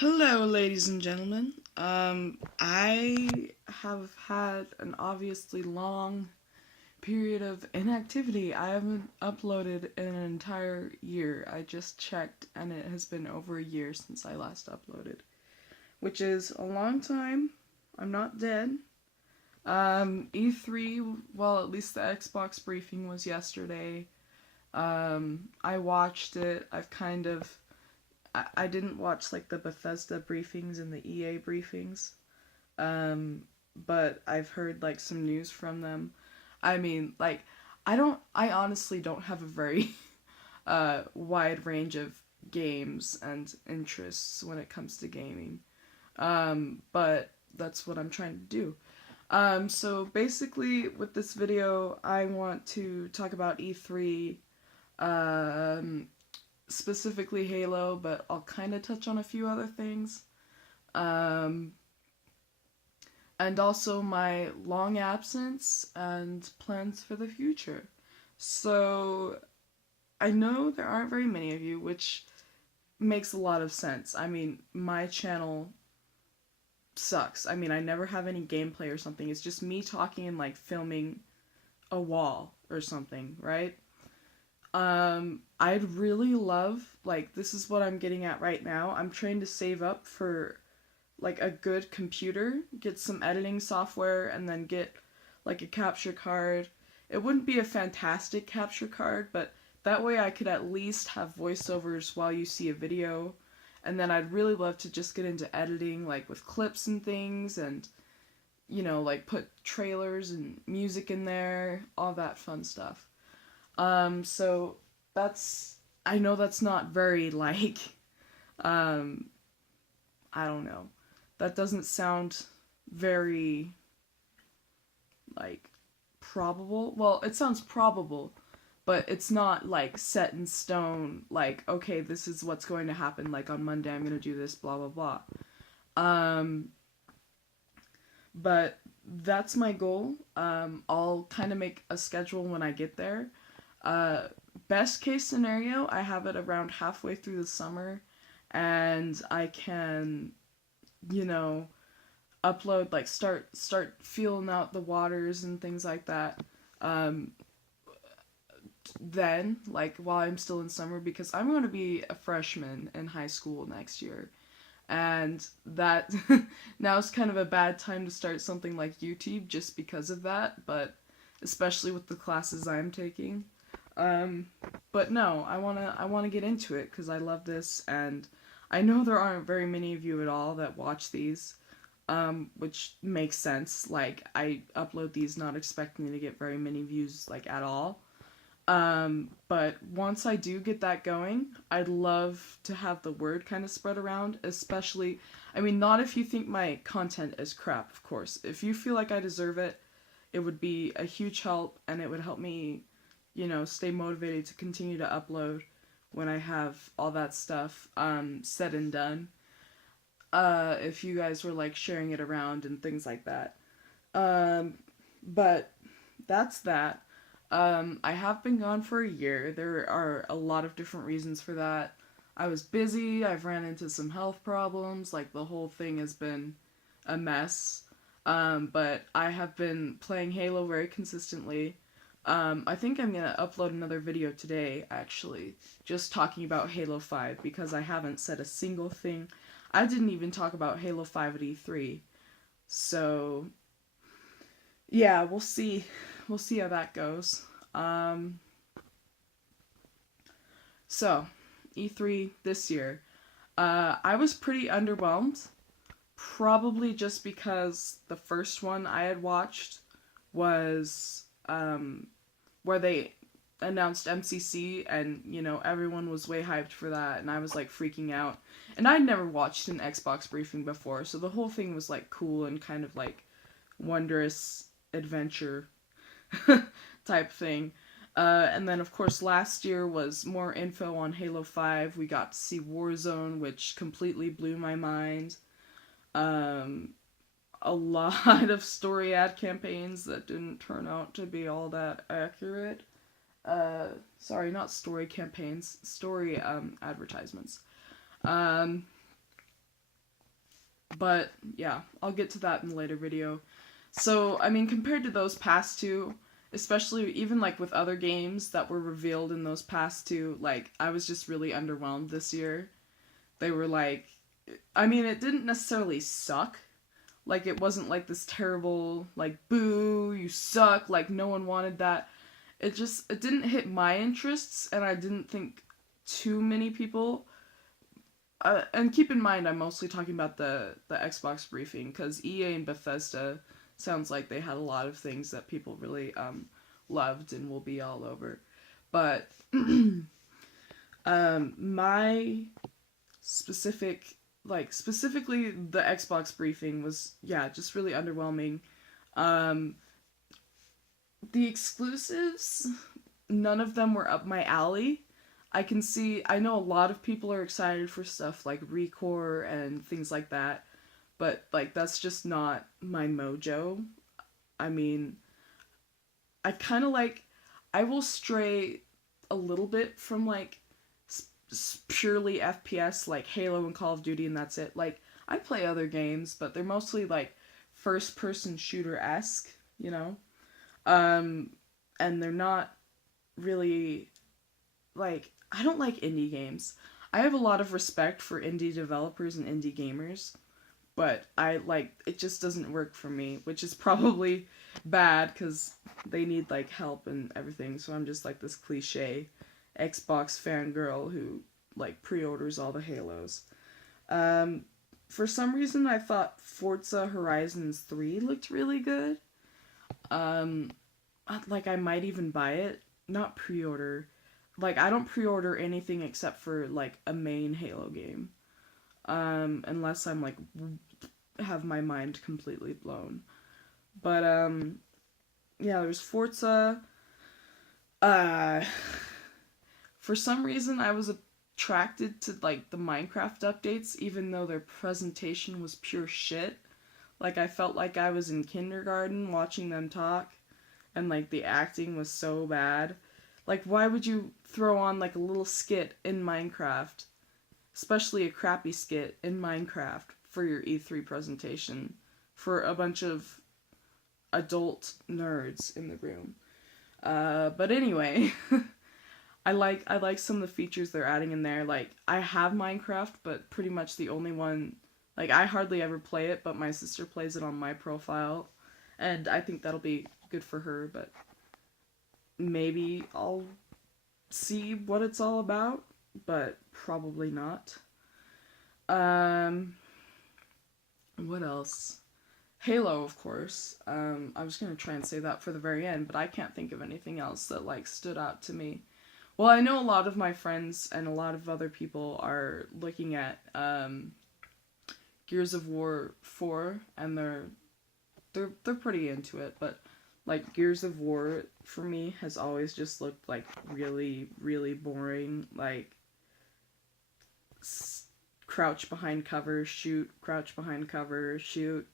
Hello, ladies and gentlemen. I have had an obviously long period of inactivity. I haven't uploaded in an entire year. I just checked, and it has been over a year since I last uploaded, which is a long time. I'm not dead. E3, well, at least the Xbox briefing was yesterday. I watched it. I didn't watch like the Bethesda briefings and the EA briefings, um, but I've heard like some news from them. I mean, like, I honestly don't have a very wide range of games and interests when it comes to gaming, but that's what I'm trying to do. So basically, with this video, I want to talk about E3, um, specifically Halo, but I'll kind of touch on a few other things. Um, and also my long absence and plans for the future. So, I know there aren't very many of you, which makes a lot of sense. I mean, my channel sucks. I mean, I never have any gameplay or something. It's just me talking and like filming a wall or something, right? I'd really love, like, this is what I'm getting at right now. I'm trying to save up for like a good computer, get some editing software, and then get like a capture card. It wouldn't be a fantastic capture card, but that way I could at least have voiceovers while you see a video. And then I'd really love to just get into editing, like with clips and things, and like put trailers and music in there, all that fun stuff. So I know that's not very like, um, I don't know. That doesn't sound very like probable. Well, it sounds probable, but it's not like set in stone. Like, okay, this is what's going to happen. Like on Monday, I'm gonna do this. Blah blah blah. Um, but that's my goal. I'll kind of make a schedule when I get there. Uh, Best case scenario, I have it around halfway through the summer, and I can, you know, upload, like start feeling out the waters and things like that. Um, then, like while I'm still in summer, because I'm going to be a freshman in high school next year, and that now is kind of a bad time to start something like YouTube just because of that. But especially with the classes I'm taking. Um, but no, I wanna get into it because I love this, and I know there aren't very many of you at all that watch these, which makes sense. Like, I upload these not expecting to get very many views, like, at all. But once I do get that going, I'd love to have the word kind of spread around, especially, I mean, not if you think my content is crap, of course. If you feel like I deserve it, it would be a huge help, and it would help me, stay motivated to continue to upload when I have all that stuff said and done. If you guys were like sharing it around and things like that. Um, but that's that. I have been gone for a year. There are a lot of different reasons for that. I was busy, I've ran into some health problems, like the whole thing has been a mess. But I have been playing Halo very consistently. I think I'm gonna upload another video today, actually, just talking about Halo 5, because I haven't said a single thing. I didn't even talk about Halo 5 at E3. So, yeah, we'll see. We'll see how that goes. Um, so, E3 this year. I was pretty underwhelmed, probably just because the first one I had watched was where they announced MCC, and everyone was way hyped for that, and I was like freaking out. And I'd never watched an Xbox briefing before, so the whole thing was like cool and kind of like wondrous adventure type thing. And then, of course, last year was more info on Halo 5. We got to see Warzone, which completely blew my mind. Um, a lot of story ad campaigns that didn't turn out to be all that accurate. Sorry, not story campaigns, story advertisements. Um, But yeah, I'll get to that in a later video. So, I mean, compared to those past two, especially even like with other games that were revealed in those past two, like I was just really underwhelmed this year. They were like, I mean, it didn't necessarily suck. Like it wasn't like this terrible like boo, you suck, like no one wanted that. It didn't hit my interests, and I didn't think too many people. And keep in mind, I'm mostly talking about the Xbox briefing because EA and Bethesda sounds like they had a lot of things that people really loved and will be all over. But my specific specifically the Xbox briefing was, yeah, just really underwhelming. Um, the exclusives, none of them were up my alley. I know a lot of people are excited for stuff like Recore and things like that, but like that's just not my mojo. I mean, I kind of like, I will stray a little bit from like purely FPS like Halo and Call of Duty, and that's it. Like I play other games, but they're mostly like first person shooter esque, you know? Um, and they're not really like, I don't like indie games. I have a lot of respect for indie developers and indie gamers, but I like, it just doesn't work for me, which is probably bad because they need like help and everything. So I'm just like this cliche Xbox fangirl who like pre-orders all the Halos. Um, for some reason, I thought Forza Horizons 3 looked really good. Um, like I might even buy it, not pre-order. Like I don't pre-order anything except for like a main Halo game. Unless I'm like have my mind completely blown. But yeah, there's Forza. Uh for some reason I was attracted to like the Minecraft updates even though their presentation was pure shit. Like I felt like I was in kindergarten watching them talk, and like the acting was so bad. Like why would you throw on like a little skit in Minecraft, especially a crappy skit in Minecraft for your E3 presentation for a bunch of adult nerds in the room? But anyway, I like some of the features they're adding in there. Like I have Minecraft, but pretty much the only one, like I hardly ever play it, but my sister plays it on my profile, and I think that'll be good for her, but maybe I'll see what it's all about, but probably not. Um what else? Halo, of course. I was gonna try and say that for the very end, but I can't think of anything else that like stood out to me. Well, I know a lot of my friends and a lot of other people are looking at Gears of War 4, and they're pretty into it, but like Gears of War for me has always just looked like really really boring. Like crouch behind cover, shoot, crouch behind cover, shoot,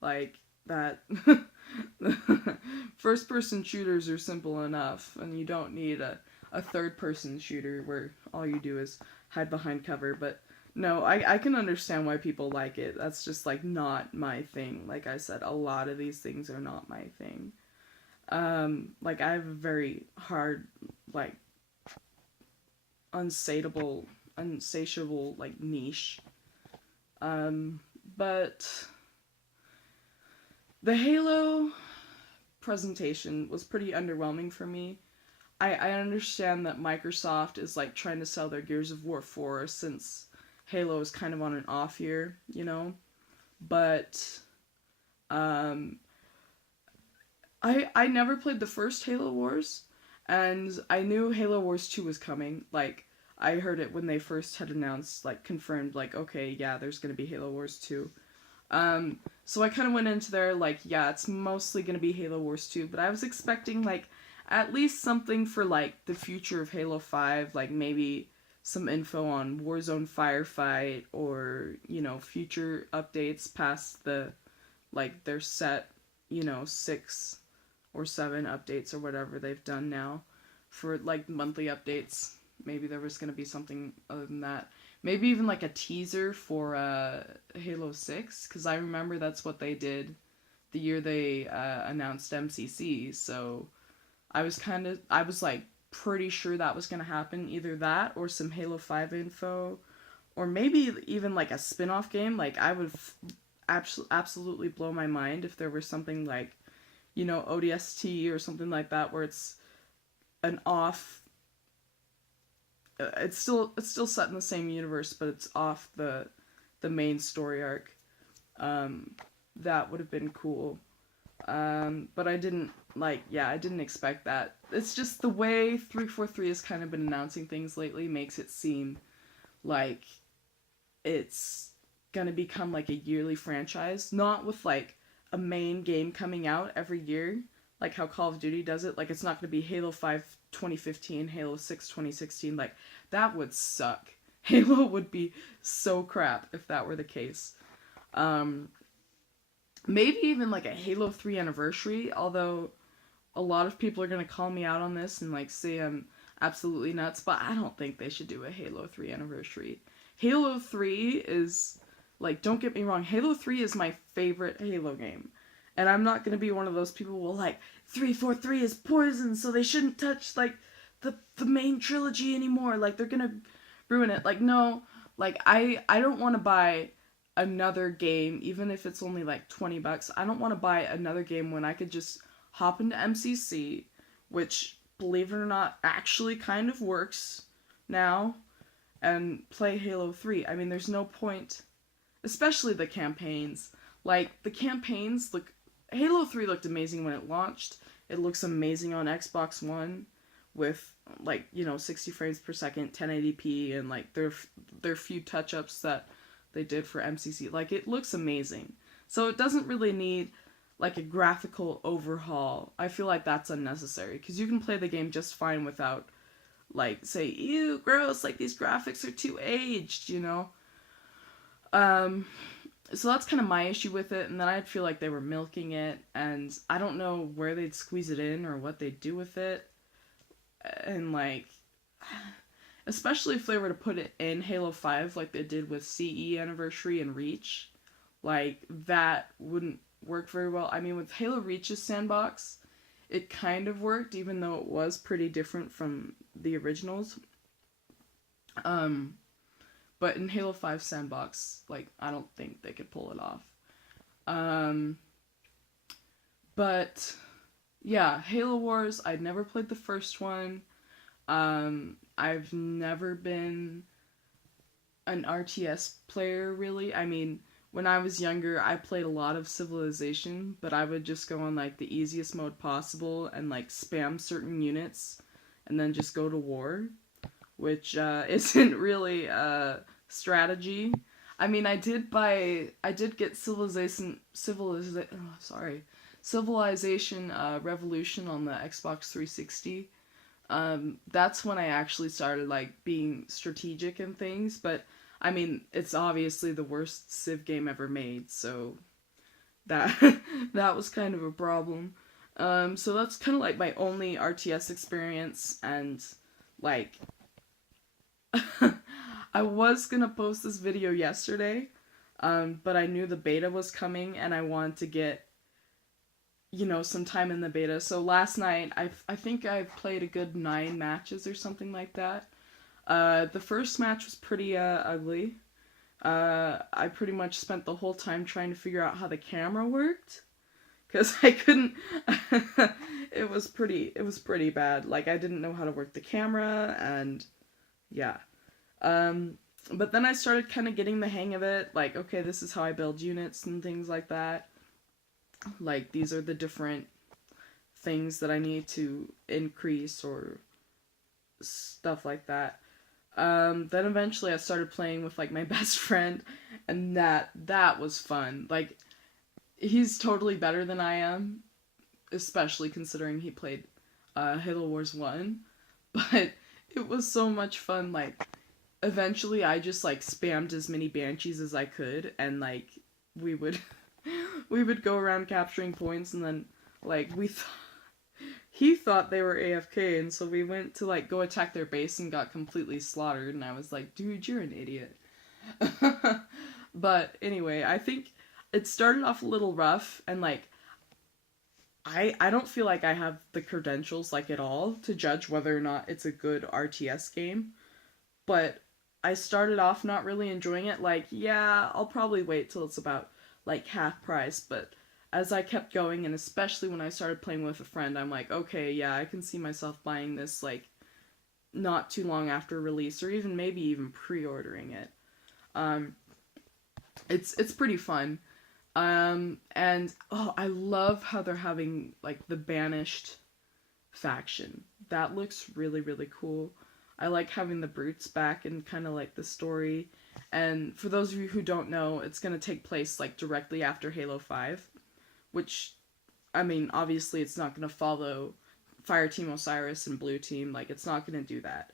like that. First person shooters are simple enough, and you don't need a third person shooter where all you do is hide behind cover. But no, I can understand why people like it. That's just like not my thing. Like I said, a lot of these things are not my thing. Like I have a very hard, like unsatiable like niche. But the Halo presentation was pretty underwhelming for me. I understand that Microsoft is like trying to sell their Gears of War 4 since Halo is kind of on an off year, you know? But um I never played the first Halo Wars, and I knew Halo Wars 2 was coming. Like I heard it when they first had announced, like confirmed, like okay, yeah, there's gonna be Halo Wars 2. So I kind of went into there like, yeah, it's mostly gonna be Halo Wars 2, but I was expecting like at least something for like the future of Halo 5, like maybe some info on Warzone Firefight, or you know, future updates past the like their set, you know, 6 or 7 updates or whatever they've done now for like monthly updates. Maybe there was going to be something other than that. maybe even like a teaser for Halo 6, because I remember that's what they did the year they announced MCC. So I was like pretty sure that was going to happen. Either that or some Halo 5 info, or maybe even like a spin off game. Like, I would absolutely blow my mind if there was something like, you know, ODST or something like that, where it's an off. It's still set in the same universe, but it's off the main story arc. That would have been cool. But I didn't I didn't expect that. It's just the way 343 has kind of been announcing things lately makes it seem like it's gonna become like a yearly franchise, not with like a main game coming out every year, like how Call of Duty does it. Like, it's not gonna be Halo 5 2015, Halo 6 2016. Like, that would suck. Halo would be so crap if that were the case. Um, Maybe even like a Halo 3 anniversary, although a lot of people are going to call me out on this and like say I'm absolutely nuts, but I don't think they should do a Halo 3 anniversary. Halo 3 is, like, don't get me wrong, Halo 3 is my favorite Halo game. And I'm not going to be one of those people who will like, 343 is poison, so they shouldn't touch like the main trilogy anymore. Like, they're going to ruin it. Like, no, like I don't want to buy another game, even if it's only like $20. I don't want to buy another game when I could just hop into MCC, which, believe it or not, actually kind of works now, and play Halo 3. I mean, there's no point, especially the campaigns. Like, the campaigns look. Halo 3 looked amazing when it launched. It looks amazing on Xbox One with, like, you know, 60 frames per second, 1080p, and like their few touch-ups that they did for MCC. Like, it looks amazing. So it doesn't really need like a graphical overhaul. I feel like that's unnecessary, because you can play the game just fine without like, say, ew, gross, like these graphics are too aged, you know? So that's kind of my issue with it, and then I'd feel like they were milking it, and I don't know where they'd squeeze it in or what they'd do with it. And like, especially if they were to put it in Halo 5 like they did with CE Anniversary and Reach, like, that wouldn't work very well. I mean, with Halo Reach's sandbox, it kind of worked, even though it was pretty different from the originals. But in Halo 5 sandbox, like, I don't think they could pull it off. But yeah, Halo Wars, I'd never played the first one. I've never been an RTS player, really. I mean, when I was younger, I played a lot of Civilization, but I would just go on like the easiest mode possible and like spam certain units and then just go to war, which isn't really strategy. I mean, I did get Civilization Revolution on the Xbox 360. That's when I actually started like being strategic and things, but I mean, it's obviously the worst Civ game ever made, so that that was kind of a problem. So that's kind of like my only RTS experience, and like, I was gonna post this video yesterday, but I knew the beta was coming and I wanted to get, you know, some time in the beta. So last night, I think I've played a good 9 matches or something like that. The first match was pretty ugly. I pretty much spent the whole time trying to figure out how the camera worked, because I couldn't. It was pretty bad. Like, I didn't know how to work the camera, and yeah. But then I started kind of getting the hang of it. Like, okay, this is how I build units and things like that. Like, these are the different things that I need to increase or stuff like that. Then eventually I started playing with like my best friend, and that was fun. Like, he's totally better than I am, especially considering he played Halo Wars 1. But it was so much fun. Like, eventually I just like spammed as many banshees as I could, and like we would we would go around capturing points, and then like he thought they were AFK, and so we went to like go attack their base and got completely slaughtered. And I was like, dude, you're an idiot. But anyway, I think it started off a little rough, and like I don't feel like I have the credentials like at all to judge whether or not it's a good RTS game. But I started off not really enjoying it. Like, yeah, I'll probably wait till it's about like half price, but as I kept going, and especially when I started playing with a friend, I'm like, okay, yeah, I can see myself buying this like not too long after release, or even maybe even pre-ordering it. Um, it's pretty fun. And oh, I love how they're having like the banished faction. That looks really really cool. I like having the brutes back and kind of like the story. And for those of you who don't know, it's going to take place like directly after Halo 5, which I mean, obviously it's not going to follow Fire Team Osiris and Blue Team. Like, it's not going to do that.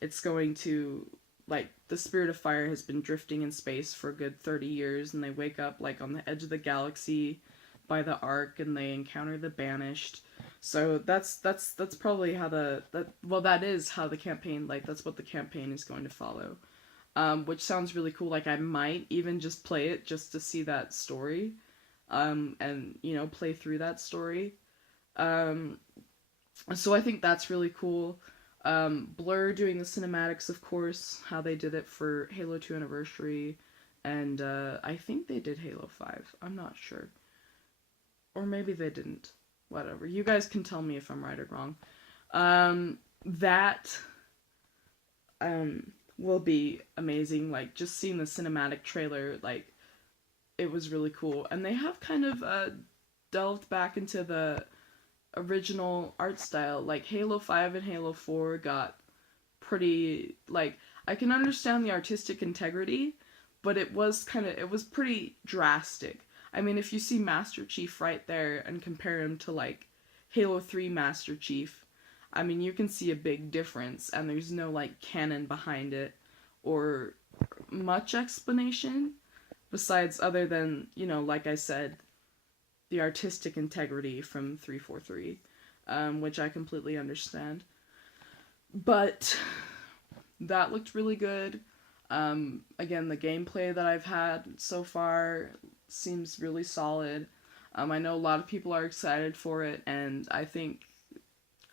It's going to, like, the Spirit of Fire has been drifting in space for a good 30 years, and they wake up, like, on the edge of the galaxy by the Ark, and they encounter the Banished. So that's probably how that is how the campaign, like, that's what the campaign is going to follow. Which sounds really cool. Like, I might even just play it just to see that story, and, you know, play through that story. Um, so I think that's really cool. Blur doing the cinematics, of course, how they did it for Halo 2 Anniversary, and I think they did Halo 5. I'm not sure. Or maybe they didn't. Whatever. You guys can tell me if I'm right or wrong. That will be amazing. Like, just seeing the cinematic trailer, like, it was really cool. And they have kind of delved back into the original art style. Like, Halo 5 and Halo 4 got pretty, like, I can understand the artistic integrity, but it was pretty drastic. I mean, if you see Master Chief right there and compare him to, like, Halo 3 Master Chief, I mean, you can see a big difference, and there's no, like, canon behind it or much explanation besides, other than, you know, like I said, the artistic integrity from 343, which I completely understand. But that looked really good. Again, the gameplay that I've had so far seems really solid. I know a lot of people are excited for it, and I think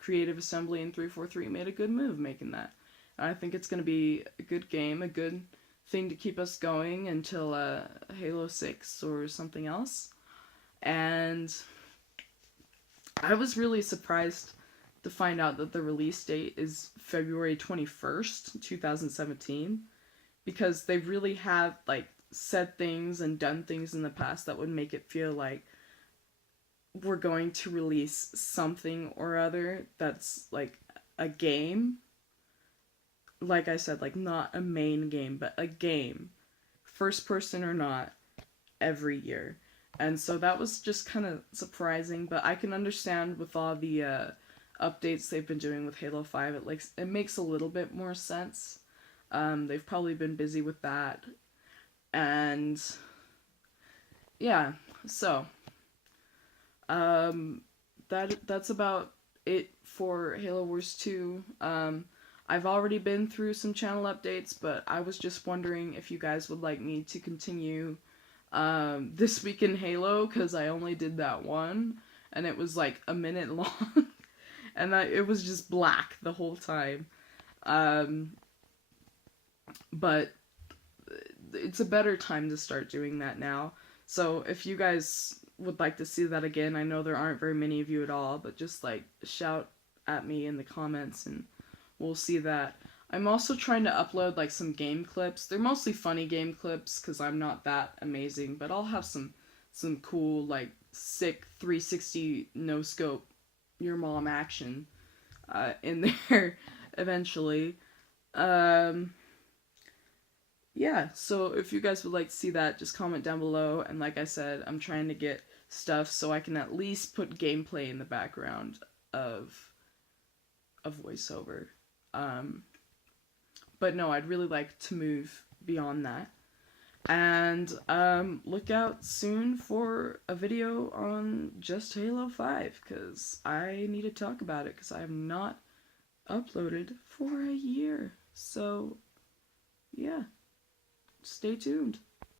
Creative Assembly and 343 made a good move making that. I think it's going to be a good game, a good thing to keep us going until Halo 6 or something else. And I was really surprised to find out that the release date is February 21st, 2017, because they really have, like, said things and done things in the past that would make it feel like we're going to release something or other that's, like, a game. Like I said, like, not a main game, but a game, first person or not, every year. And so that was just kind of surprising, but I can understand with all the updates they've been doing with Halo 5, it makes a little bit more sense. They've probably been busy with that. And yeah, so that's about it for Halo Wars 2. I've already been through some channel updates, but I was just wondering if you guys would like me to continue This Week in Halo, because I only did that one, and it was like a minute long, and it was just black the whole time. But it's a better time to start doing that now. So if you guys would like to see that again, I know there aren't very many of you at all, but just like shout at me in the comments and we'll see that. I'm also trying to upload like some game clips. They're mostly funny game clips because I'm not that amazing, but I'll have some cool, like, sick 360 no scope your mom action in there eventually. Yeah, so if you guys would like to see that, just comment down below. And like I said, I'm trying to get stuff so I can at least put gameplay in the background of a voiceover. But no, I'd really like to move beyond that. And look out soon for a video on just Halo 5, because I need to talk about it, because I have not uploaded for a year. So, yeah, stay tuned.